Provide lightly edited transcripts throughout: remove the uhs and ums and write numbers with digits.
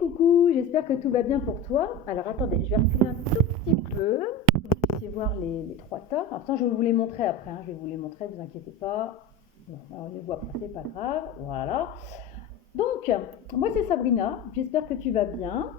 Coucou, j'espère que tout va bien pour toi. Alors attendez, je vais reculer un tout petit peu pour que vous puissiez voir les trois tas. Enfin, je vais vous les montrer après, je vais vous les montrer, ne vous inquiétez pas. Bon, on les voit pas, c'est pas grave. Voilà. Donc, moi c'est Sabrina, j'espère que tu vas bien.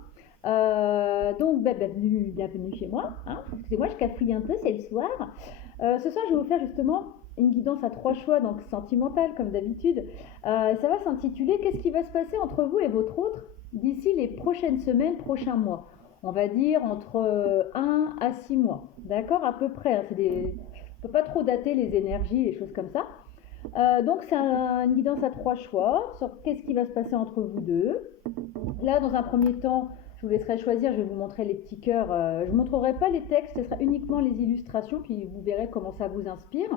Bienvenue chez moi. Excusez-moi, je cafouille un peu, c'est le soir. Ce soir, je vais vous faire justement une guidance à trois choix, donc sentimentale comme d'habitude. Ça va s'intituler «Qu'est-ce qui va se passer entre vous et votre autre d'ici les prochaines semaines, prochains mois?» On va dire entre 1 à 6 mois, d'accord, à peu près. On ne peut pas trop dater les énergies, les choses comme ça. Donc c'est une guidance à trois choix sur qu'est-ce qui va se passer entre vous deux. Là, dans un premier temps, je vous laisserai choisir, je vais vous montrer les petits cœurs. Je ne vous montrerai pas les textes, ce sera uniquement les illustrations, puis vous verrez comment ça vous inspire.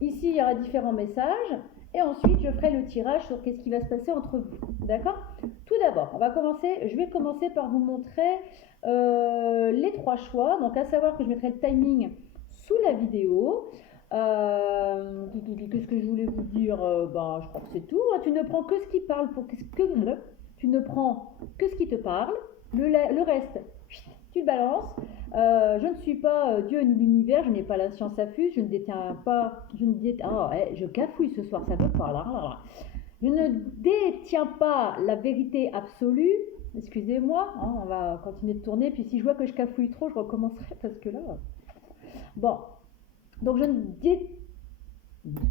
Ici, il y aura différents messages. Et ensuite, je ferai le tirage sur qu'est-ce qui va se passer entre vous. D'accord? Tout d'abord, je vais commencer par vous montrer les trois choix. Donc, à savoir que je mettrai le timing sous la vidéo. Qu'est-ce que je voulais vous dire? Je crois que c'est tout. Tu ne prends que ce qui parle tu ne prends que ce qui te parle. Le reste, tu le balances. Je ne suis pas Dieu ni l'univers, je n'ai pas la science infuse, je ne détiens pas, je cafouille ce soir, ça veut pas là. Je ne détiens pas la vérité absolue. Excusez-moi, on va continuer de tourner. Puis si je vois que je cafouille trop, je recommencerai parce que là. Bon, donc c'est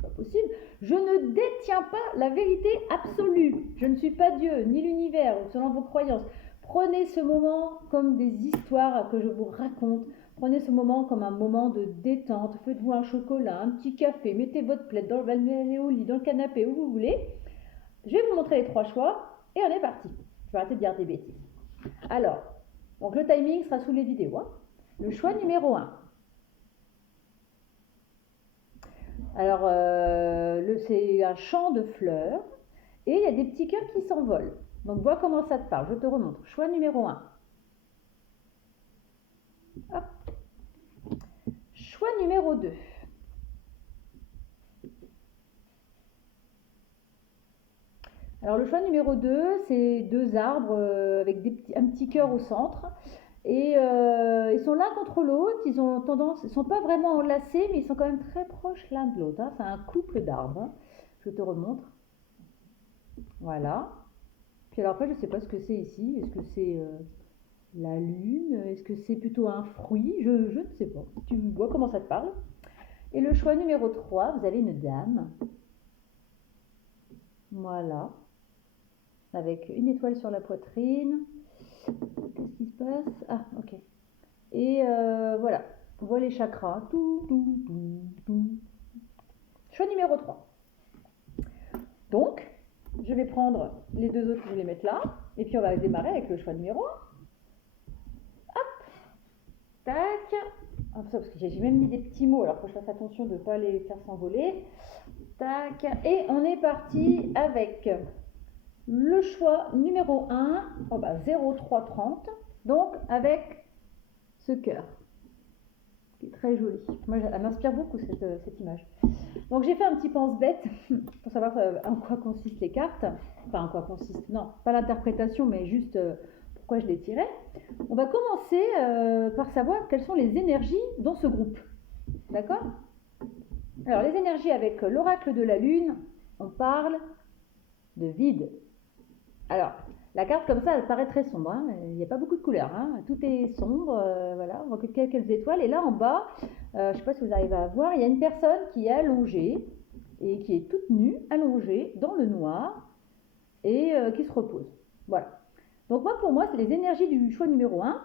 pas possible. Je ne détiens pas la vérité absolue. Je ne suis pas Dieu ni l'univers, selon vos croyances. Prenez ce moment comme des histoires que je vous raconte. Prenez ce moment comme un moment de détente. Faites-vous un chocolat, un petit café, mettez votre plaid dans le au lit, dans le canapé, où vous voulez. Je vais vous montrer les trois choix et on est parti. Je vais arrêter de dire des bêtises. Alors, donc le timing sera sous les vidéos. Le choix numéro 1. Alors, c'est un champ de fleurs et il y a des petits cœurs qui s'envolent. Donc, vois comment ça te parle. Je te remontre. Choix numéro 1. Hop. Choix numéro 2. Alors, le choix numéro 2, c'est deux arbres avec un petit cœur au centre. Et ils sont l'un contre l'autre, ils ne sont pas vraiment enlacés, mais ils sont quand même très proches l'un de l'autre. C'est un couple d'arbres. Je te remontre. Voilà. Puis alors après, je ne sais pas ce que c'est ici. Est-ce que c'est la lune? Est-ce que c'est plutôt un fruit? Je ne sais pas. Tu vois comment ça te parle. Et le choix numéro 3, vous avez une dame. Voilà. Avec une étoile sur la poitrine. Qu'est-ce qui se passe? Ah, ok. Et voilà. On voit les chakras. Choix numéro 3. Donc, je vais prendre les deux autres, je vais les mettre là. Et puis on va démarrer avec le choix numéro 1. Hop. Tac. Parce que j'ai même mis des petits mots, alors il faut que je fasse attention de ne pas les faire s'envoler. Tac. Et on est parti avec le choix numéro 1. 0330. Donc avec ce cœur. Qui est très joli. Moi, elle m'inspire beaucoup cette image. Donc j'ai fait un petit pense-bête pour savoir en quoi consistent les cartes. Enfin, en quoi consiste, non, pas l'interprétation, mais juste pourquoi je les tirais. On va commencer par savoir quelles sont les énergies dans ce groupe. D'accord? Alors, les énergies avec l'oracle de la lune, on parle de vide. Alors, la carte comme ça, elle paraît très sombre. Il n'y a pas beaucoup de couleurs. Tout est sombre. Voilà, on voit que quelques étoiles. Et là, en bas, je ne sais pas si vous arrivez à voir, il y a une personne qui est allongée et qui est toute nue, allongée dans le noir et qui se repose. Voilà. Donc pour moi, c'est les énergies du choix numéro 1.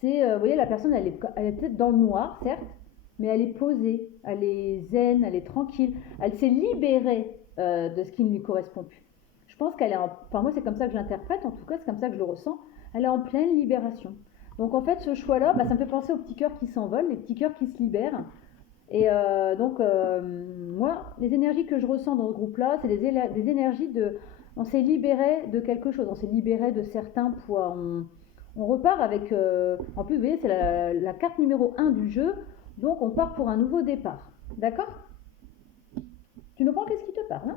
C'est, vous voyez, la personne, elle est peut-être dans le noir, certes, mais elle est posée, elle est zen, elle est tranquille. Elle s'est libérée de ce qui ne lui correspond plus. Je pense qu'elle est moi c'est comme ça que je l'interprète, en tout cas c'est comme ça que je le ressens, elle est en pleine libération. Donc en fait ce choix-là, ça me fait penser aux petits cœurs qui s'envolent, les petits cœurs qui se libèrent. Et moi, les énergies que je ressens dans ce groupe-là, c'est des énergies on s'est libéré de quelque chose, on s'est libéré de certains poids. On repart avec, en plus vous voyez c'est la carte numéro 1 du jeu, donc on part pour un nouveau départ. D'accord? Tu nous prends qu'est-ce qui te parle,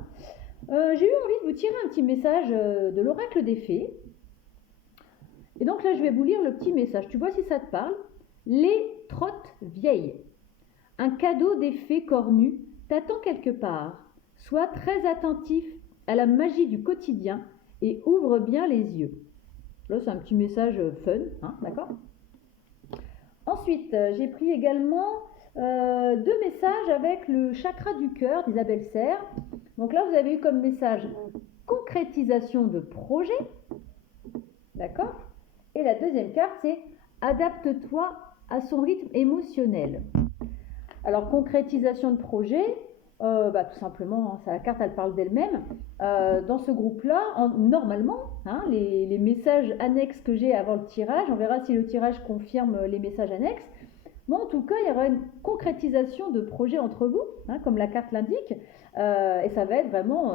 J'ai eu envie de vous tirer un petit message de l'oracle des fées. Et donc là, je vais vous lire le petit message. Tu vois si ça te parle. Les trottes vieilles. Un cadeau des fées cornues t'attend quelque part. Sois très attentif à la magie du quotidien et ouvre bien les yeux. Là, c'est un petit message fun, hein, d'accord? Ensuite, j'ai pris également 2 messages avec le chakra du cœur d'Isabelle Serre. Donc là, vous avez eu comme message concrétisation de projet, d'accord? Et la deuxième carte, c'est adapte-toi à son rythme émotionnel. Alors, concrétisation de projet, tout simplement, hein, la carte, elle parle d'elle-même. Dans ce groupe-là, normalement, hein, les messages annexes que j'ai avant le tirage, on verra si le tirage confirme les messages annexes. Bon, en tout cas, il y aura une concrétisation de projet entre vous, hein, comme la carte l'indique, et ça va être vraiment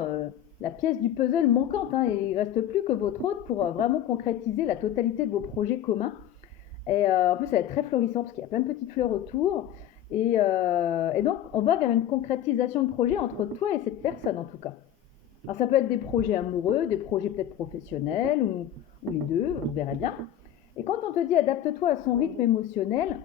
la pièce du puzzle manquante, hein, et il ne reste plus que votre hôte pour vraiment concrétiser la totalité de vos projets communs. Et en plus, ça va être très florissant parce qu'il y a plein de petites fleurs autour. Et donc, on va vers une concrétisation de projet entre toi et cette personne, en tout cas. Alors, ça peut être des projets amoureux, des projets peut-être professionnels, ou les deux, vous verrez bien. Et quand on te dit adapte-toi à son rythme émotionnel,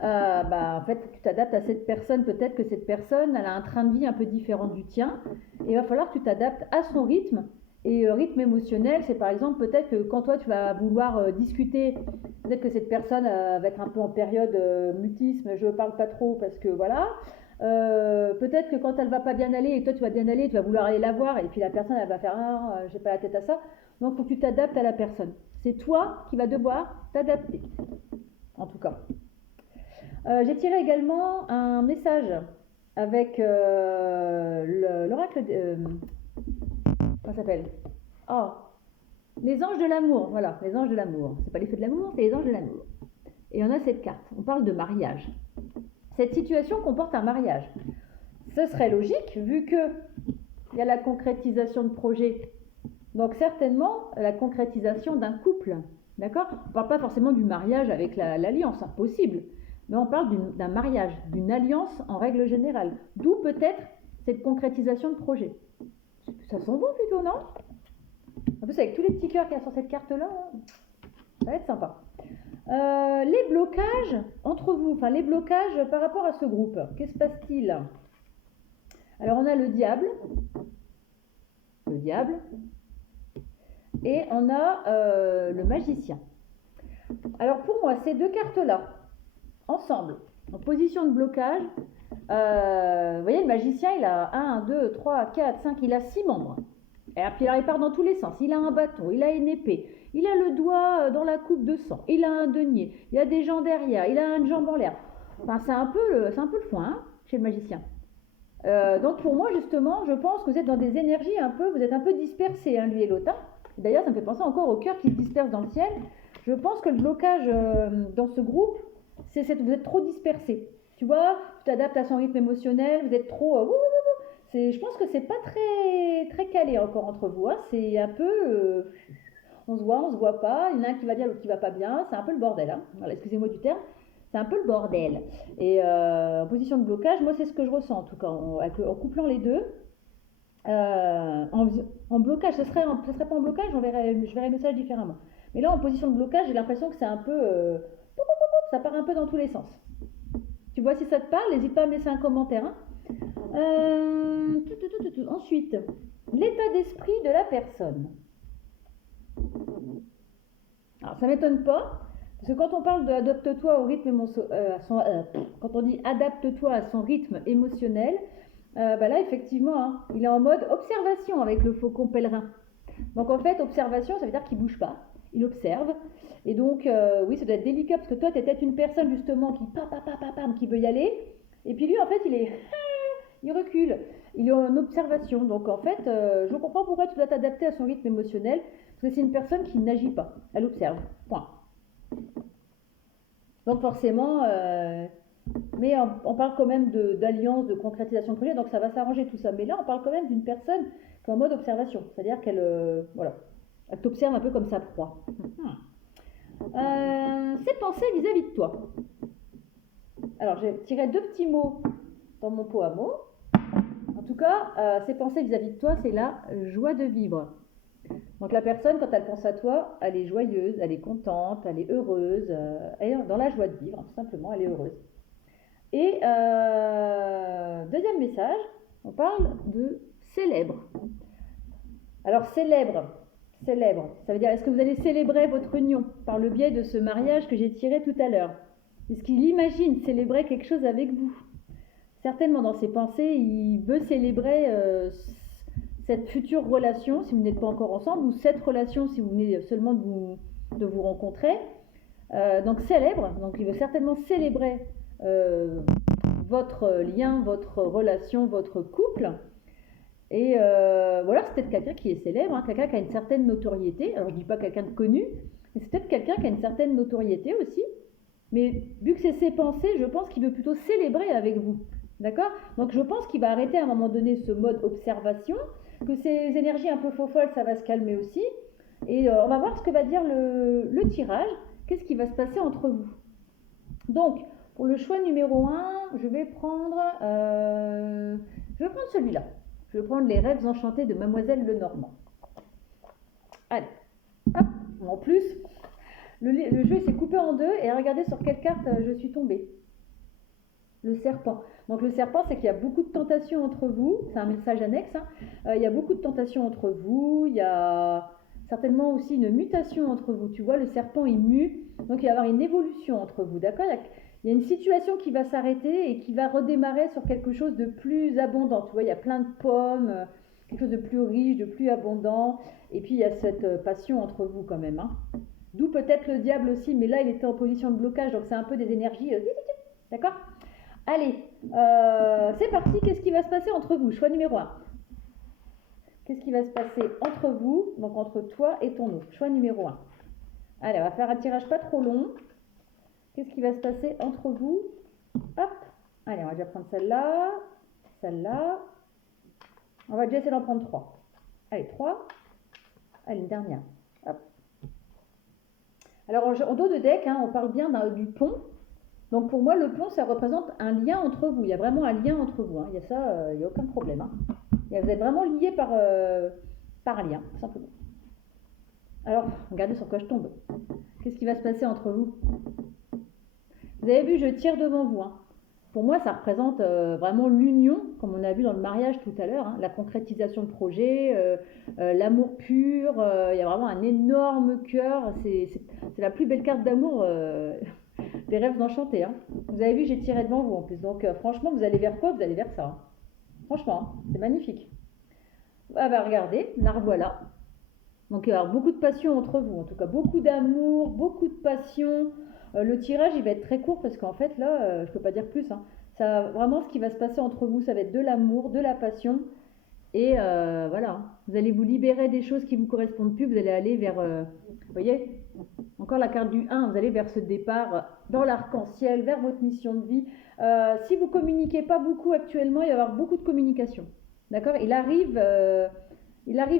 en fait, tu t'adaptes à cette personne. Peut-être que cette personne, elle a un train de vie un peu différent du tien. Et il va falloir que tu t'adaptes à son rythme. Et rythme émotionnel, c'est par exemple peut-être que quand toi tu vas vouloir discuter, peut-être que cette personne va être un peu en période mutisme, je ne parle pas trop parce que voilà. Peut-être que quand elle va pas bien aller et toi tu vas bien aller, tu vas vouloir aller la voir et puis la personne elle va faire j'ai pas la tête à ça. Donc il faut que tu t'adaptes à la personne. C'est toi qui vas devoir t'adapter, en tout cas. J'ai tiré également un message avec l'oracle. Comment ça s'appelle? Oh, les anges de l'amour. Voilà, les anges de l'amour. C'est pas les feux de l'amour, c'est les anges de l'amour. Et on a cette carte. On parle de mariage. Cette situation comporte un mariage. Ce serait logique vu que il y a la concrétisation de projet. Donc certainement la concrétisation d'un couple. D'accord? On ne parle pas forcément du mariage avec l'alliance, impossible. Mais on parle d'un mariage, d'une alliance en règle générale. D'où peut-être cette concrétisation de projet. Ça sent bon plutôt, non? En plus, avec tous les petits cœurs qu'il y a sur cette carte-là, ça va être sympa. Les blocages entre vous, enfin les blocages par rapport à ce groupe, qu'est-ce qui se passe-t-il? Alors, on a le diable, et on a le magicien. Alors, pour moi, ces deux cartes-là, ensemble, en position de blocage, vous voyez, le magicien, il a 1, 2, 3, 4, 5, il a 6 membres. Et puis il part dans tous les sens. Il a un bâton, il a une épée, il a le doigt dans la coupe de sang, il a un denier, il a des gens derrière, il a une jambe en l'air. Enfin, c'est un peu le foin, hein, chez le magicien. Donc pour moi, justement, je pense que vous êtes dans des énergies vous êtes un peu dispersés, hein, lui et l'autre. D'ailleurs, ça me fait penser encore au cœur qui se disperse dans le ciel. Je pense que le blocage dans ce groupe, c'est vous êtes trop dispersés. Tu vois, tu t'adaptes à son rythme émotionnel, vous êtes trop... je pense que c'est pas très, très calé encore entre vous. Hein. C'est un peu... on se voit pas. Il y en a un qui va bien, l'autre qui va pas bien. C'est un peu le bordel. Hein. Voilà, excusez-moi du terme. C'est un peu le bordel. Et en position de blocage, moi, c'est ce que je ressens, en tout cas, en couplant les deux. En blocage, ça serait pas en blocage, je verrais le message différemment. Mais là, en position de blocage, j'ai l'impression que c'est un peu... ça part un peu dans tous les sens. Tu vois si ça te parle, n'hésite pas à me laisser un commentaire. Hein. Ensuite, l'état d'esprit de la personne. Alors, ça ne m'étonne pas, parce que quand on parle de adapte-toi au rythme quand on dit adapte-toi à son rythme émotionnel, là, effectivement, hein, il est en mode observation avec le faucon pèlerin. Donc, en fait, observation, ça veut dire qu'il ne bouge pas, il observe. Et donc, oui, ça doit être délicat, parce que toi, tu es peut-être une personne, justement, qui veut y aller. Et puis lui, en fait, il recule. Il est en observation. Donc, en fait, je comprends pourquoi tu dois t'adapter à son rythme émotionnel. Parce que c'est une personne qui n'agit pas. Elle observe. Point. Donc, forcément... mais on parle quand même d'alliance, de concrétisation de projet. Donc, ça va s'arranger tout ça. Mais là, on parle quand même d'une personne qui est en mode observation. C'est-à-dire qu'elle elle t'observe un peu comme sa proie. Ses pensées vis-à-vis de toi. Alors, j'ai tiré 2 petits mots dans mon pot à mots. En tout cas, ses pensées vis-à-vis de toi, c'est la joie de vivre. Donc la personne, quand elle pense à toi, elle est joyeuse, elle est contente, elle est heureuse, elle est dans la joie de vivre, tout simplement, elle est heureuse. Et deuxième message, on parle de célèbre. Alors célèbre, ça veut dire est-ce que vous allez célébrer votre union par le biais de ce mariage que j'ai tiré tout à l'heure? Est-ce qu'il imagine célébrer quelque chose avec vous? Certainement dans ses pensées, il veut célébrer cette future relation si vous n'êtes pas encore ensemble, ou cette relation si vous venez seulement de vous rencontrer. Donc célèbre, donc il veut certainement célébrer votre lien, votre relation, votre couple. Et voilà, c'est peut-être quelqu'un qui est célèbre, hein, quelqu'un qui a une certaine notoriété. Alors je ne dis pas quelqu'un de connu, mais c'est peut-être quelqu'un qui a une certaine notoriété aussi. Mais vu que c'est ses pensées, je pense qu'il veut plutôt célébrer avec vous. D'accord? Donc je pense qu'il va arrêter à un moment donné ce mode observation, que ces énergies un peu faux-folles, ça va se calmer aussi. Et on va voir ce que va dire le tirage. Qu'est-ce qui va se passer entre vous? Donc, pour le choix numéro 1, je vais prendre celui-là. Je vais prendre les rêves enchantés de Mademoiselle Lenormand. Allez, hop, en plus, le jeu s'est coupé en deux et regardez sur quelle carte je suis tombée. Le serpent. Donc le serpent, c'est qu'il y a beaucoup de tentations entre vous. C'est un message annexe. Hein. Il y a beaucoup de tentations entre vous. Il y a certainement aussi une mutation entre vous. Tu vois, le serpent, il mue. Donc il va y avoir une évolution entre vous. D'accord? Il y a une situation qui va s'arrêter et qui va redémarrer sur quelque chose de plus abondant. Tu vois, il y a plein de pommes, quelque chose de plus riche, de plus abondant. Et puis il y a cette passion entre vous quand même. Hein. D'où peut-être le diable aussi. Mais là, il était en position de blocage. Donc c'est un peu des énergies. D'accord? Allez, c'est parti. Qu'est-ce qui va se passer entre vous? Choix numéro 1. Qu'est-ce qui va se passer entre vous? Donc entre toi et ton autre. Choix numéro 1. Allez, on va faire un tirage pas trop long. Qu'est-ce qui va se passer entre vous? Hop. Allez, on va déjà prendre celle-là. Celle-là. On va déjà essayer d'en prendre 3. Allez, 3. Allez, une dernière. Hop. Alors, en dos de deck, hein, on parle bien du pont. Donc pour moi, le pont, ça représente un lien entre vous. Il y a vraiment un lien entre vous. Hein. Il y a ça, il n'y a aucun problème. Hein. Vous êtes vraiment liés par un lien, tout simplement. Alors, regardez sur quoi je tombe. Qu'est-ce qui va se passer entre vous? Vous avez vu, je tire devant vous. Hein. Pour moi, ça représente vraiment l'union, comme on a vu dans le mariage tout à l'heure. Hein. La concrétisation de projet, l'amour pur. Il y a vraiment un énorme cœur. C'est la plus belle carte d'amour des rêves enchantés. Hein. Vous avez vu, j'ai tiré devant vous en plus. Donc franchement, vous allez vers quoi? Vous allez vers ça. Hein. Franchement, hein, c'est magnifique. Ah bah regardez, la revoilà. Donc il va y avoir beaucoup de passion entre vous. En tout cas, beaucoup d'amour, beaucoup de passion. Le tirage, il va être très court parce qu'en fait, là, je ne peux pas dire plus. Hein. Ça, vraiment, ce qui va se passer entre vous, ça va être de l'amour, de la passion. Et voilà, vous allez vous libérer des choses qui ne vous correspondent plus. Vous allez aller vers... vous voyez, encore la carte du 1, vous allez vers ce départ dans l'arc-en-ciel, vers votre mission de vie. Si vous ne communiquez pas beaucoup actuellement, il va y avoir beaucoup de communication. D'accord? Il arrive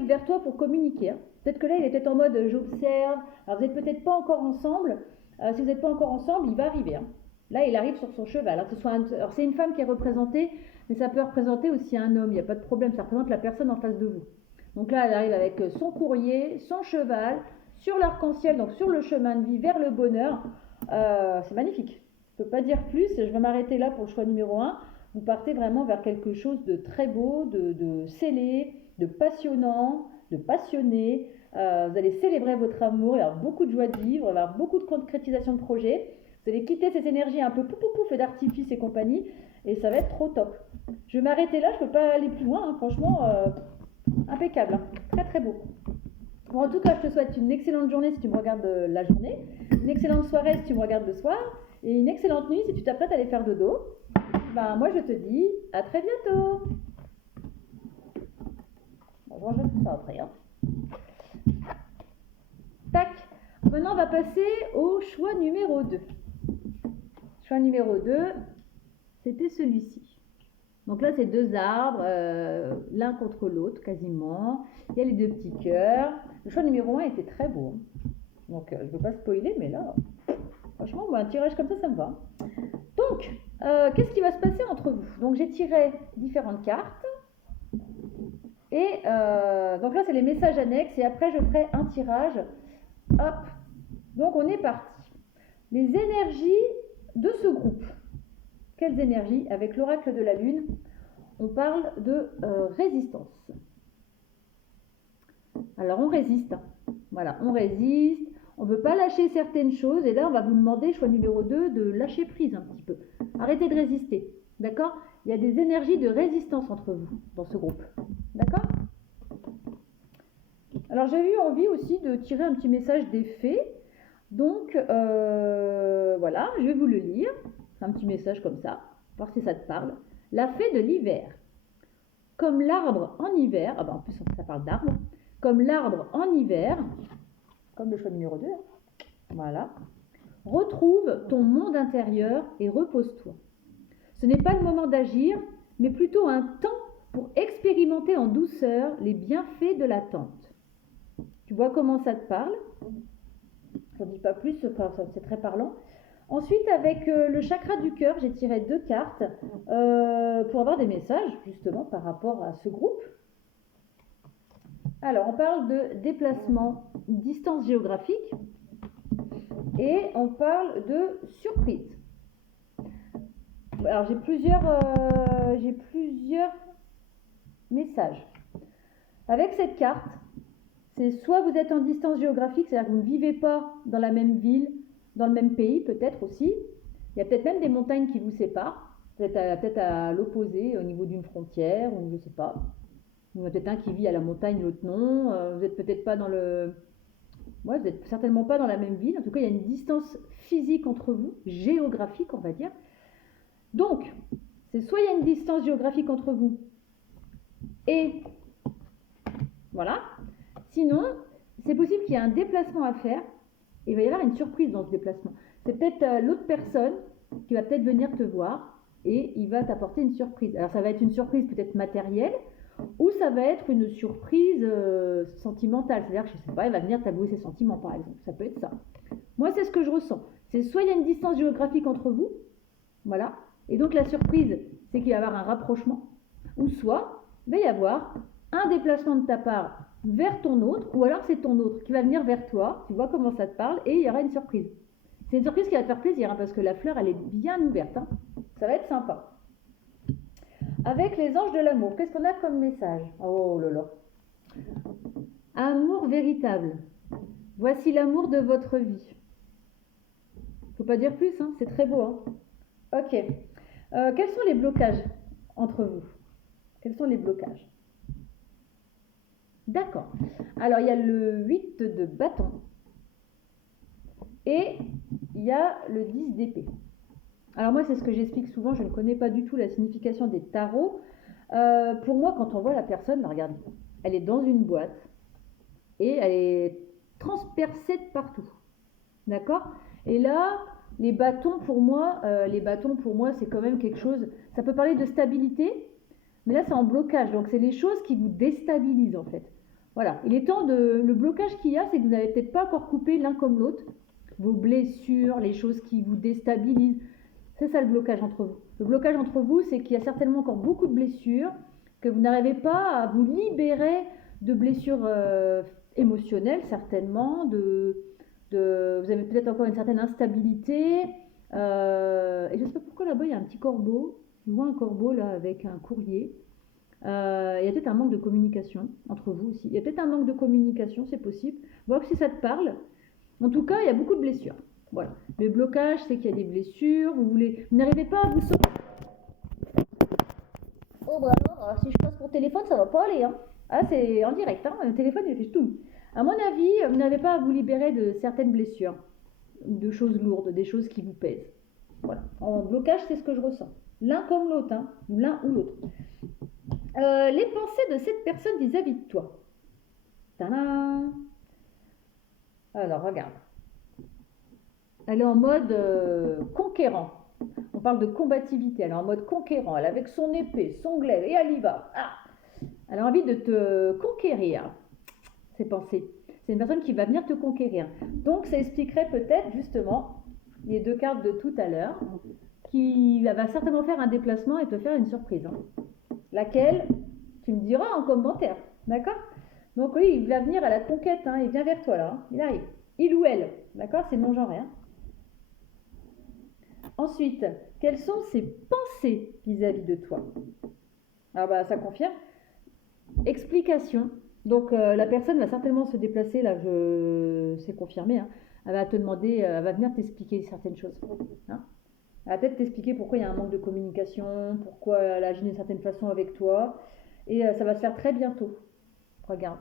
vers toi pour communiquer. Hein. Peut-être que là, il est peut-être en mode j'observe. Alors, vous n'êtes peut-être pas encore ensemble. Si vous n'êtes pas encore ensemble, il va arriver. Hein. Là, il arrive sur son cheval. Alors, alors, c'est une femme qui est représentée, mais ça peut représenter aussi un homme. Il n'y a pas de problème. Ça représente la personne en face de vous. Donc là, elle arrive avec son courrier, son cheval, sur l'arc-en-ciel, donc sur le chemin de vie vers le bonheur. C'est magnifique. Je ne peux pas dire plus. Je vais m'arrêter là pour le choix numéro 1. Vous partez vraiment vers quelque chose de très beau, de scellé, de passionnant, de passionné. Vous allez célébrer votre amour, il y avoir beaucoup de joie de vivre, il y avoir beaucoup de concrétisation de projets. Vous allez quitter ces énergies un peu pouf pouf pouf et d'artifice et compagnie, et ça va être trop top. Je vais m'arrêter là, je ne peux pas aller plus loin, hein. Franchement, impeccable, hein. Très très beau. Bon, en tout cas, je te souhaite une excellente journée si tu me regardes la journée, une excellente soirée si tu me regardes le soir, et une excellente nuit si tu t'apprêtes à aller faire dodo. Ben, moi, je te dis à très bientôt. Bon, je range tout ça après. Hein. Tac. Maintenant, on va passer au choix numéro 2. Choix numéro 2, c'était celui-ci. Donc là, c'est 2 arbres, l'un contre l'autre, quasiment. Il y a les 2 petits cœurs. Le choix numéro 1 était très beau. Donc, je ne veux pas spoiler, mais là, franchement, un tirage comme ça me va. Donc, qu'est-ce qui va se passer entre vous? Donc, j'ai tiré différentes cartes. Et donc là, c'est les messages annexes. Et après, je ferai un tirage. Hop. Donc, on est parti. Les énergies de ce groupe. Quelles énergies? Avec l'oracle de la Lune, on parle de résistance. Alors, on résiste. Voilà, on résiste. On ne veut pas lâcher certaines choses. Et là, on va vous demander, choix numéro 2, de lâcher prise un petit peu. Arrêtez de résister. D'accord? Il y a des énergies de résistance entre vous dans ce groupe. D'accord? Alors, j'ai eu envie aussi de tirer un petit message des fées. Donc, voilà, je vais vous le lire. Un petit message comme ça, voir si ça te parle. La fée de l'hiver. Comme l'arbre en hiver, en plus ça parle d'arbre. Comme l'arbre en hiver, comme le choix numéro 2, voilà. Retrouve ton monde intérieur et repose-toi. Ce n'est pas le moment d'agir, mais plutôt un temps pour expérimenter en douceur les bienfaits de l'attente. Tu vois comment ça te parle? Je n'en dis pas plus, c'est très parlant. Ensuite, avec le chakra du cœur, j'ai tiré 2 cartes pour avoir des messages, justement, par rapport à ce groupe. Alors, on parle de déplacement, distance géographique, et on parle de surprise. Alors, j'ai plusieurs messages. Avec cette carte, c'est soit vous êtes en distance géographique, c'est-à-dire que vous ne vivez pas dans la même ville, dans le même pays peut-être aussi. Il y a peut-être même des montagnes qui vous séparent, peut-être à l'opposé, au niveau d'une frontière, ou je ne sais pas. Il y en a peut-être un qui vit à la montagne, l'autre non. Vous n'êtes peut-être pas dans le... Ouais, vous n'êtes certainement pas dans la même ville. En tout cas, il y a une distance physique entre vous, géographique on va dire. Donc, c'est soit il y a une distance géographique entre vous, et voilà. Sinon, c'est possible qu'il y ait un déplacement à faire, et il va y avoir une surprise dans ce déplacement. C'est peut-être l'autre personne qui va peut-être venir te voir, et il va t'apporter une surprise. Alors ça va être une surprise peut-être matérielle, ou ça va être une surprise sentimentale. C'est-à-dire que, je ne sais pas, il va venir t'avouer ses sentiments par exemple. Ça peut être ça. Moi, c'est ce que je ressens. C'est soit il y a une distance géographique entre vous, voilà, et donc la surprise, c'est qu'il va y avoir un rapprochement, ou soit il va y avoir un déplacement de ta part vers ton autre, ou alors c'est ton autre qui va venir vers toi, tu vois comment ça te parle, et il y aura une surprise. C'est une surprise qui va te faire plaisir, hein, parce que la fleur, elle est bien ouverte. Hein. Ça va être sympa. Avec les anges de l'amour, qu'est-ce qu'on a comme message? Oh là là. Amour véritable. Voici l'amour de votre vie. Faut pas dire plus, hein, c'est très beau. Hein. Ok. Quels sont les blocages entre vous? Quels sont les blocages? D'accord. Alors, il y a le 8 de bâton. Et il y a le 10 d'épée. Alors moi, c'est ce que j'explique souvent. Je ne connais pas du tout la signification des tarots. Pour moi, quand on voit la personne, là, regarde, elle est dans une boîte et elle est transpercée de partout. D'accord? Et là, les bâtons, pour moi, c'est quand même quelque chose... Ça peut parler de stabilité, mais là, c'est en blocage. Donc, c'est les choses qui vous déstabilisent, en fait. Voilà. Il est temps de... Le blocage qu'il y a, c'est que vous n'avez peut-être pas encore coupé l'un comme l'autre. Vos blessures, les choses qui vous déstabilisent. C'est ça le blocage entre vous. Le blocage entre vous, c'est qu'il y a certainement encore beaucoup de blessures, que vous n'arrivez pas à vous libérer de blessures émotionnelles, certainement. Vous avez peut-être encore une certaine instabilité. Et je ne sais pas pourquoi là-bas, il y a un petit corbeau. Je vois un corbeau là avec un courrier. Il y a peut-être un manque de communication entre vous aussi. Il y a peut-être un manque de communication, c'est possible. Voir si ça te parle. En tout cas, il y a beaucoup de blessures. Voilà. Le blocage, c'est qu'il y a des blessures. Vous n'arrivez pas à vous sortir. Oh bah alors, si je passe pour téléphone, ça va pas aller. Hein. Ah, c'est en direct. Hein. Le téléphone, il fait tout. À mon avis, vous n'avez pas à vous libérer de certaines blessures, de choses lourdes, des choses qui vous pèsent. Voilà. En blocage, c'est ce que je ressens. L'un comme l'autre, hein. L'un ou l'autre. Les pensées de cette personne vis-à-vis de toi. Tadam! Alors, regarde. Elle est en mode conquérant. On parle de combativité. Elle est en mode conquérant. Elle est avec son épée, son glaive, et elle y va. Ah, elle a envie de te conquérir, ses pensées. C'est une personne qui va venir te conquérir. Donc, ça expliquerait peut-être, justement, les 2 cartes de tout à l'heure, qui va certainement faire un déplacement et te faire une surprise. Hein. Laquelle? Tu me diras en commentaire, d'accord? Donc oui, il va venir à la conquête, hein, il vient vers toi là, hein, il arrive. Il ou elle, d'accord? C'est non-genré. Hein. Ensuite, quelles sont ses pensées vis-à-vis de toi? Ah bah ça confirme. Explication. Donc la personne va certainement se déplacer, là c'est confirmé, hein. Elle va te demander, elle va venir t'expliquer certaines choses. Hein. Elle va peut-être t'expliquer pourquoi il y a un manque de communication, pourquoi elle agit d'une certaine façon avec toi. Et ça va se faire très bientôt. Regarde.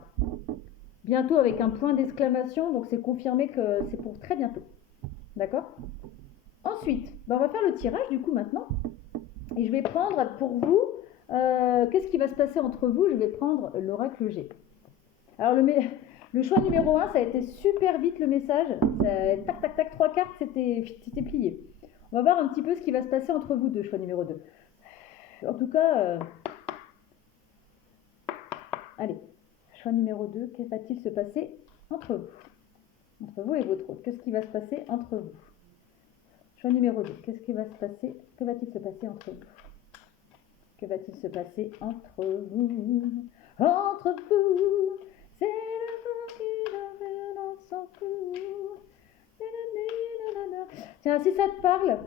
Bientôt avec un point d'exclamation, donc c'est confirmé que c'est pour très bientôt. D'accord? Ensuite, on va faire le tirage du coup maintenant. Et je vais prendre pour vous, qu'est-ce qui va se passer entre vous? Je vais prendre l'oracle G. Alors le choix numéro 1, ça a été super vite le message. Tac, tac, tac, 3 cartes, c'était plié. On va voir un petit peu ce qui va se passer entre vous deux, choix numéro 2. En tout cas, allez, choix numéro 2, que va-t-il se passer entre vous? Entre vous et votre autre. Qu'est-ce qui va se passer entre vous? Choix numéro 2, qu'est-ce qui va se passer? Que va-t-il se passer entre vous? Que va-t-il se passer entre vous? Entre vous, c'est le vent qui dormait dans son cou. Tiens, si ça te parle,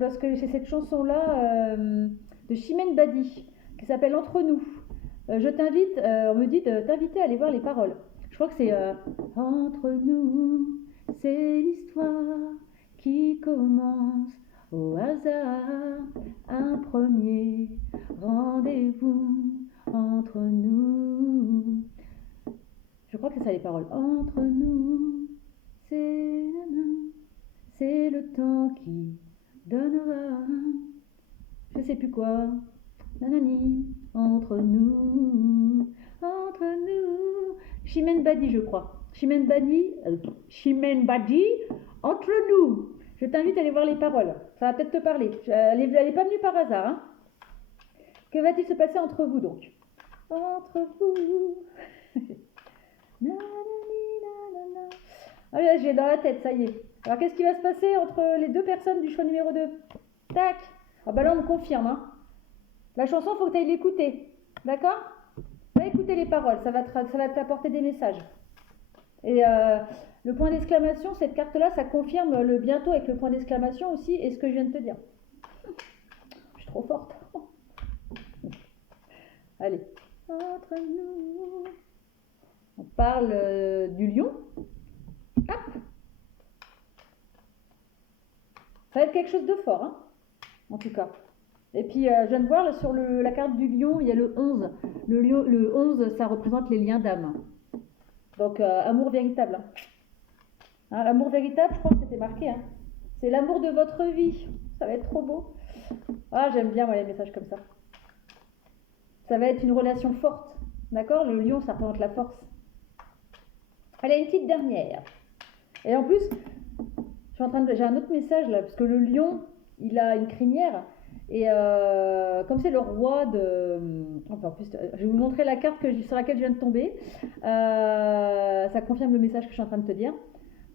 parce que c'est cette chanson-là de Chimène Badi qui s'appelle Entre nous. Je t'invite, on me dit de t'inviter à aller voir les paroles. Je crois que c'est Entre nous, c'est l'histoire qui commence au hasard, un premier rendez-vous entre nous. Je crois que c'est ça les paroles. Entre nous, c'est le temps qui donnera, je sais plus quoi, nanani, entre nous, Chimène Badi je crois. Chimène Badi, entre nous. Je t'invite à aller voir les paroles. Ça va peut-être te parler. Elle n'est pas venue par hasard. Hein. Que va-t-il se passer entre vous donc? Entre vous. Allez, j'ai dans la tête, ça y est. Alors qu'est-ce qui va se passer entre les deux personnes du choix numéro 2? Tac. Ah bah là on me confirme. Hein. La chanson, il faut que tu ailles l'écouter. D'accord? Va écouter les paroles, ça va t'apporter des messages. Et le point d'exclamation, cette carte-là, ça confirme le bientôt avec le point d'exclamation aussi et ce que je viens de te dire. Je suis trop forte. Allez. Entre nous. On parle du lion. Hop. Ça va être quelque chose de fort, hein, en tout cas. Et puis, je viens de voir là, sur la carte du lion, il y a le 11. Le 11, ça représente les liens d'âme. Donc, amour véritable. Hein, l'amour véritable, je crois que c'était marqué. Hein. C'est l'amour de votre vie. Ça va être trop beau. Ah, j'aime bien moi, les messages comme ça. Ça va être une relation forte. D'accord? Le lion, ça représente la force. Allez, une petite dernière. Et en plus, j'ai un autre message là, parce que le lion, il a une crinière. Et comme c'est le roi de... Enfin, en plus, je vais vous montrer la carte sur laquelle je viens de tomber. Ça confirme le message que je suis en train de te dire.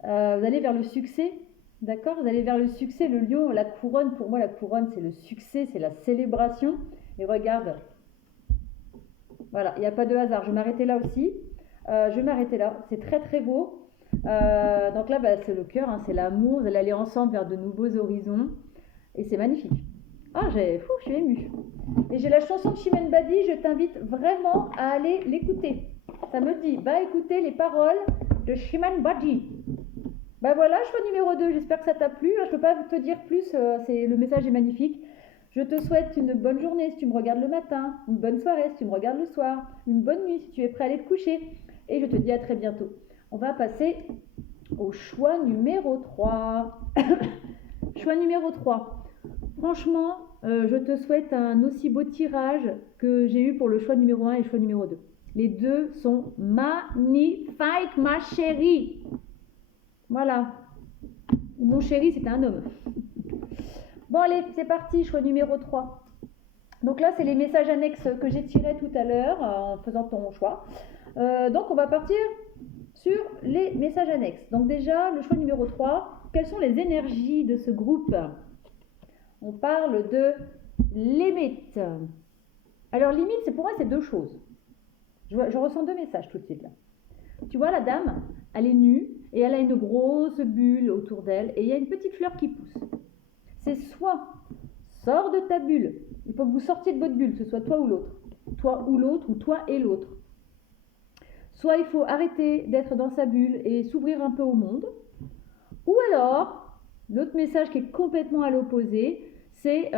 Vous allez vers le succès, d'accord? Vous allez vers le succès. Le lion, la couronne, pour moi, la couronne, c'est le succès, c'est la célébration. Et regarde. Voilà, il n'y a pas de hasard. Je vais m'arrêter là aussi. Je vais m'arrêter là. C'est très, très beau. Donc là, bah, c'est le cœur, hein, c'est l'amour. Vous allez aller ensemble vers de nouveaux horizons. Et c'est magnifique. Ah, je suis émue. Et j'ai la chanson de Chimène Badi, je t'invite vraiment à aller l'écouter. Ça me dit, va écouter les paroles de Chimène Badi. Ben voilà, choix numéro 2, j'espère que ça t'a plu. Je ne peux pas te dire plus, le message est magnifique. Je te souhaite une bonne journée si tu me regardes le matin, une bonne soirée si tu me regardes le soir, une bonne nuit si tu es prêt à aller te coucher. Et je te dis à très bientôt. On va passer au choix numéro 3. Choix numéro 3. Franchement, je te souhaite un aussi beau tirage que j'ai eu pour le choix numéro 1 et le choix numéro 2. Les deux sont magnifiques, ma chérie. Voilà. Mon chéri, c'était un homme. Bon, allez, c'est parti, choix numéro 3. Donc là, c'est les messages annexes que j'ai tirés tout à l'heure en faisant ton choix. Donc, on va partir sur les messages annexes. Donc déjà, le choix numéro 3, quelles sont les énergies de ce groupe? On parle de l'émette. Alors limite, c'est pour moi, c'est deux choses. Je ressens deux messages tout de suite là. Tu vois, la dame, elle est nue et elle a une grosse bulle autour d'elle et il y a une petite fleur qui pousse. C'est soit sors de ta bulle, il faut que vous sortiez de votre bulle, que ce soit toi ou l'autre ou toi et l'autre. Soit il faut arrêter d'être dans sa bulle et s'ouvrir un peu au monde, ou alors, l'autre message qui est complètement à l'opposé, c'est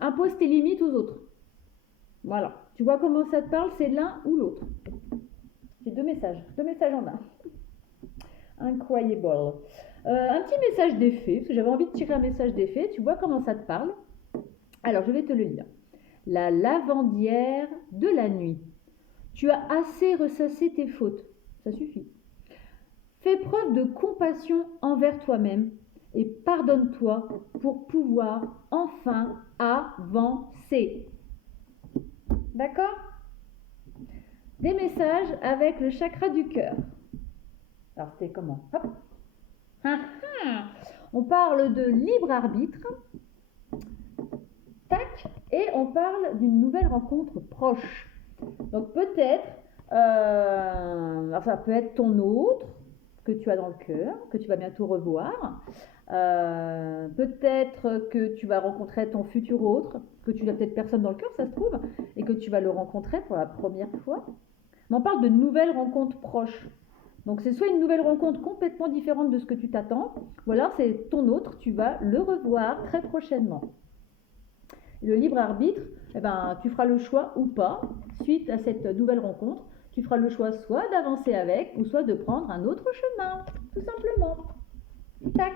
impose tes limites aux autres. Voilà. Tu vois comment ça te parle, c'est l'un ou l'autre. C'est deux messages en un. Incroyable. Un petit message d'effet, parce que j'avais envie de tirer un message d'effet. Tu vois comment ça te parle? Alors, je vais te le lire. La lavandière de la nuit. Tu as assez ressassé tes fautes. Ça suffit. Fais preuve de compassion envers toi-même et pardonne-toi pour pouvoir enfin avancer. D'accord? Des messages avec le chakra du cœur. Alors, c'était comment? Hop. On parle de libre arbitre. Tac. Et on parle d'une nouvelle rencontre proche. Donc, peut-être, ça peut être ton autre que tu as dans le cœur, que tu vas bientôt revoir. Peut-être que tu vas rencontrer ton futur autre, que tu n'as peut-être personne dans le cœur, ça se trouve, et que tu vas le rencontrer pour la première fois. Mais on parle de nouvelles rencontres proches. Donc c'est soit une nouvelle rencontre complètement différente de ce que tu t'attends, ou alors c'est ton autre, tu vas le revoir très prochainement. Le libre arbitre, eh ben, tu feras le choix ou pas, suite à cette nouvelle rencontre, tu feras le choix soit d'avancer avec, ou soit de prendre un autre chemin, tout simplement. Tac.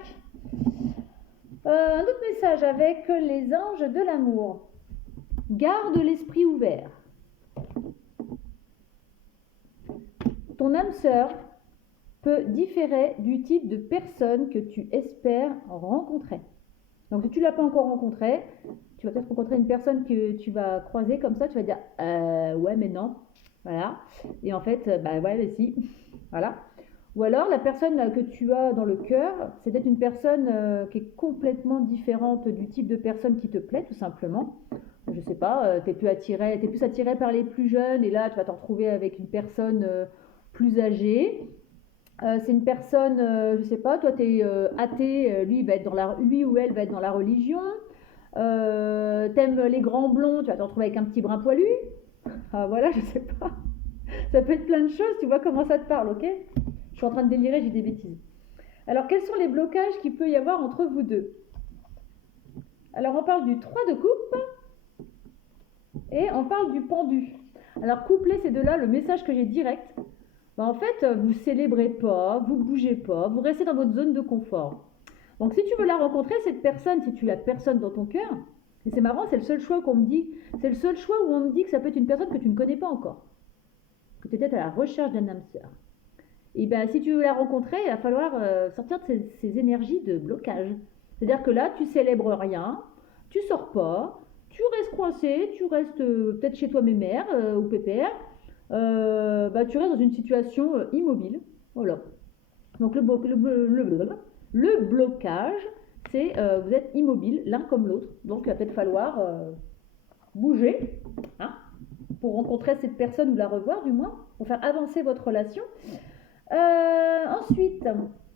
Un autre message avec les anges de l'amour. Garde l'esprit ouvert. Ton âme sœur peut différer du type de personne que tu espères rencontrer. Donc si tu ne l'as pas encore rencontré, tu vas peut-être rencontrer une personne que tu vas croiser comme ça, tu vas dire ouais mais non, voilà. Et en fait, bah ouais mais si, voilà. Ou alors la personne que tu as dans le cœur, c'est peut-être une personne qui est complètement différente du type de personne qui te plaît tout simplement. Je sais pas, tu es plus attiré par les plus jeunes et là tu vas te retrouver avec une personne plus âgée. C'est une personne, je sais pas, toi tu es athée, lui ou elle va être dans la religion. T'aimes les grands blonds, tu vas te retrouver avec un petit brin poilu. Ah, voilà, je sais pas. Ça peut être plein de choses, tu vois comment ça te parle, ok? Je suis en train de délirer, j'ai des bêtises. Alors, quels sont les blocages qu'il peut y avoir entre vous deux? Alors, on parle du 3 de coupe et on parle du pendu. Alors, couplez ces deux-là, le message que j'ai direct, en fait, vous célébrez pas, vous bougez pas, vous restez dans votre zone de confort. Donc, si tu veux la rencontrer, cette personne, si tu la personne dans ton cœur, et c'est marrant, c'est le seul choix qu'on me dit, c'est le seul choix où on me dit que ça peut être une personne que tu ne connais pas encore, que tu es peut-être à la recherche d'un âme sœur. Et bien, si tu veux la rencontrer, il va falloir sortir de ces énergies de blocage. C'est-à-dire que là, tu célèbres rien, tu sors pas, tu restes coincé, tu restes peut-être chez toi mémère ou pépère, tu restes dans une situation immobile. Voilà. Donc le blocage, c'est vous êtes immobile l'un comme l'autre. Donc il va peut-être falloir bouger hein, pour rencontrer cette personne ou la revoir du moins, pour faire avancer votre relation. Ensuite,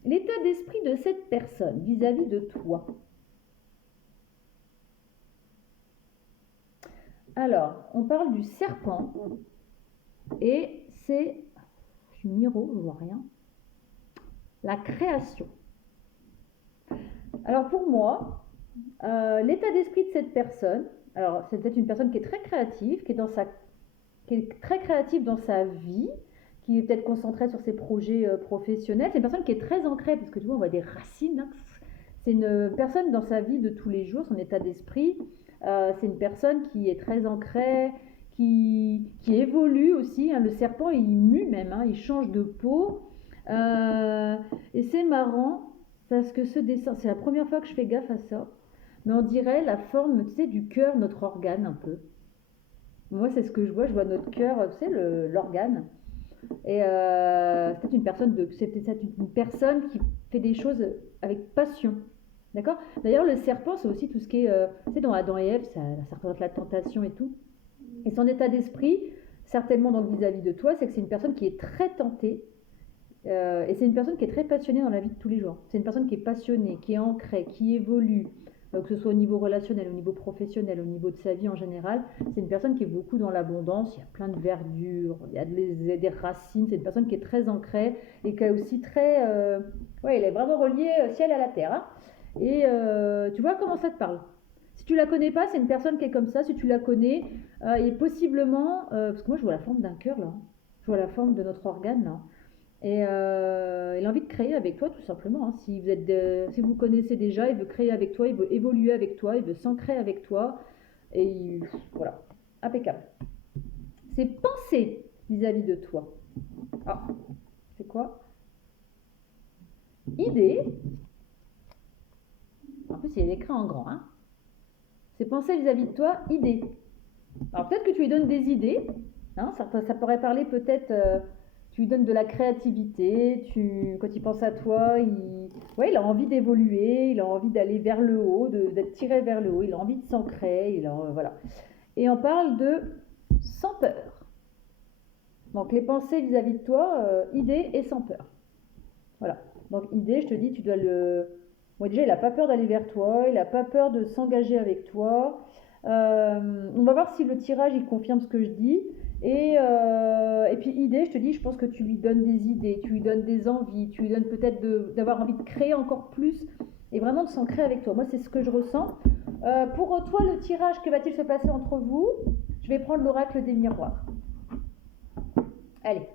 l'état d'esprit de cette personne vis-à-vis de toi. Alors, on parle du serpent et c'est, je suis miro, je vois rien, la création. Alors pour moi, l'état d'esprit de cette personne, alors c'est peut-être une personne qui est très créative, qui est très créative dans sa vie, qui est peut-être concentrée sur ses projets professionnels. C'est une personne qui est très ancrée, parce que tu vois, on voit des racines. Hein. C'est une personne dans sa vie de tous les jours, son état d'esprit. C'est une personne qui est très ancrée, qui évolue aussi. Hein. Le serpent, il mue même, hein, il change de peau. Et c'est marrant, parce que ce dessin, c'est la première fois que je fais gaffe à ça, mais on dirait la forme, tu sais, du cœur, notre organe un peu. Moi, c'est ce que je vois notre cœur, tu sais, l'organe. Et c'est peut-être une personne qui fait des choses avec passion. D'accord? D'ailleurs, le serpent, c'est aussi tout ce qui est, tu sais, dans Adam et Ève, ça représente la tentation et tout. Et son état d'esprit, certainement donc vis-à-vis de toi, c'est que c'est une personne qui est très tentée. Et c'est une personne qui est très passionnée dans la vie de tous les jours. C'est une personne qui est passionnée, qui est ancrée, qui évolue, que ce soit au niveau relationnel, au niveau professionnel, au niveau de sa vie en général. C'est une personne qui est beaucoup dans l'abondance, il y a plein de verdure, il y a des racines. C'est une personne qui est très ancrée et qui est aussi très... ouais, elle est vraiment reliée ciel à la terre. Hein. Et tu vois comment ça te parle. Si tu la connais pas, c'est une personne qui est comme ça. Si tu la connais, et possiblement... parce que moi, je vois la forme d'un cœur, là. Je vois la forme de notre organe, là. Et il a envie de créer avec toi tout simplement. Hein. Si vous connaissez déjà, il veut créer avec toi, il veut évoluer avec toi, il veut s'ancrer avec toi. Et voilà, impeccable. Ses pensées vis-à-vis de toi. Ah, c'est quoi? Idée. En plus, il est écrit en grand. Hein. Ses pensées vis-à-vis de toi, idée. Alors peut-être que tu lui donnes des idées. Hein, ça pourrait parler peut-être... tu lui donnes de la créativité, quand il pense à toi, il a envie d'évoluer, il a envie d'aller vers le haut, d'être tiré vers le haut, il a envie de s'ancrer, voilà. Et on parle de sans peur. Donc les pensées vis-à-vis de toi, idée et sans peur. Voilà. Donc idée, je te dis, tu dois le... Bon, déjà, il n'a pas peur d'aller vers toi, il n'a pas peur de s'engager avec toi. On va voir si le tirage, il confirme ce que je dis. Et puis idée, je te dis, je pense que tu lui donnes des idées, tu lui donnes des envies, tu lui donnes peut-être d'avoir envie de créer encore plus et vraiment de s'ancrer avec toi. Moi, c'est ce que je ressens. Pour toi, le tirage, que va-t-il se passer entre vous? Je vais prendre l'oracle des miroirs. Allez.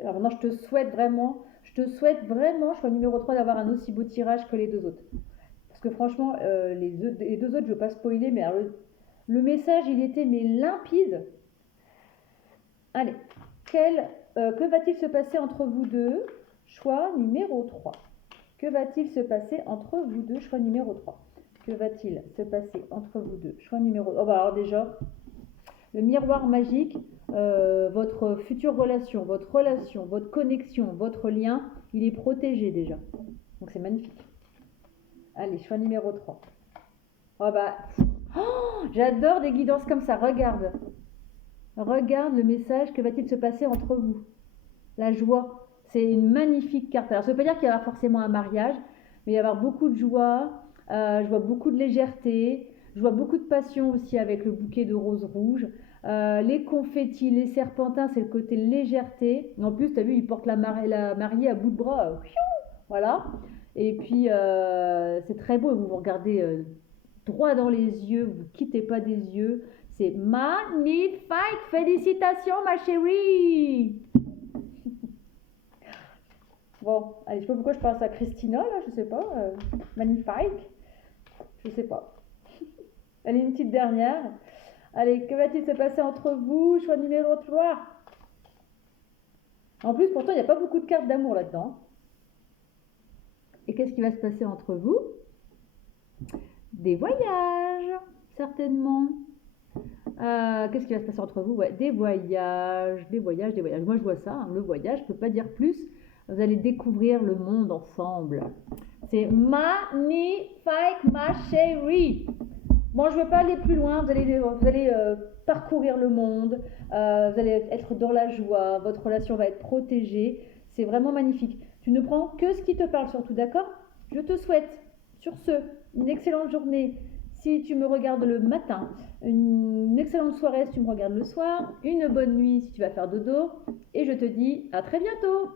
Alors maintenant, je te souhaite vraiment, choix numéro 3, d'avoir un aussi beau tirage que les deux autres. Parce que franchement, les deux autres, je ne veux pas spoiler, mais alors, le message, il était mais limpide. Allez, que va-t-il se passer entre vous deux? Choix numéro 3. Que va-t-il se passer entre vous deux? Choix numéro 3. Que va-t-il se passer entre vous deux? Choix numéro... Oh bah alors déjà, le miroir magique, votre future relation, votre connexion, votre lien, il est protégé déjà. Donc c'est magnifique. Allez, choix numéro 3. Oh bah... Oh, j'adore des guidances comme ça, regarde. Regarde le message, que va-t-il se passer entre vous? La joie, c'est une magnifique carte. Alors ça ne veut pas dire qu'il y aura forcément un mariage, mais il va y avoir beaucoup de joie, je vois beaucoup de légèreté, je vois beaucoup de passion aussi avec le bouquet de roses rouges. Les confettis, les serpentins, c'est le côté légèreté. En plus, tu as vu, il porte la mariée à bout de bras. Voilà. Et puis, c'est très beau, vous regardez droit dans les yeux, vous ne quittez pas des yeux. C'est magnifique. Félicitations, ma chérie. Bon, allez, je sais pas pourquoi je pense à Christina, là, je sais pas. Magnifique. Je sais pas. Allez, une petite dernière. Allez, que va-t-il se passer entre vous? Choix numéro 3. En plus, pourtant, il n'y a pas beaucoup de cartes d'amour là-dedans. Et qu'est-ce qui va se passer entre vous? Des voyages, certainement. Qu'est-ce qui va se passer entre vous? Ouais, des voyages. Moi, je vois ça, hein, le voyage, je ne peux pas dire plus. Vous allez découvrir le monde ensemble. C'est magnifique, ma chérie. Bon, je ne veux pas aller plus loin. Vous allez parcourir le monde. Vous allez être dans la joie. Votre relation va être protégée. C'est vraiment magnifique. Tu ne prends que ce qui te parle surtout, d'accord? Je te souhaite, sur ce, une excellente journée. Si tu me regardes le matin, une excellente soirée si tu me regardes le soir, une bonne nuit si tu vas faire dodo. Et je te dis à très bientôt.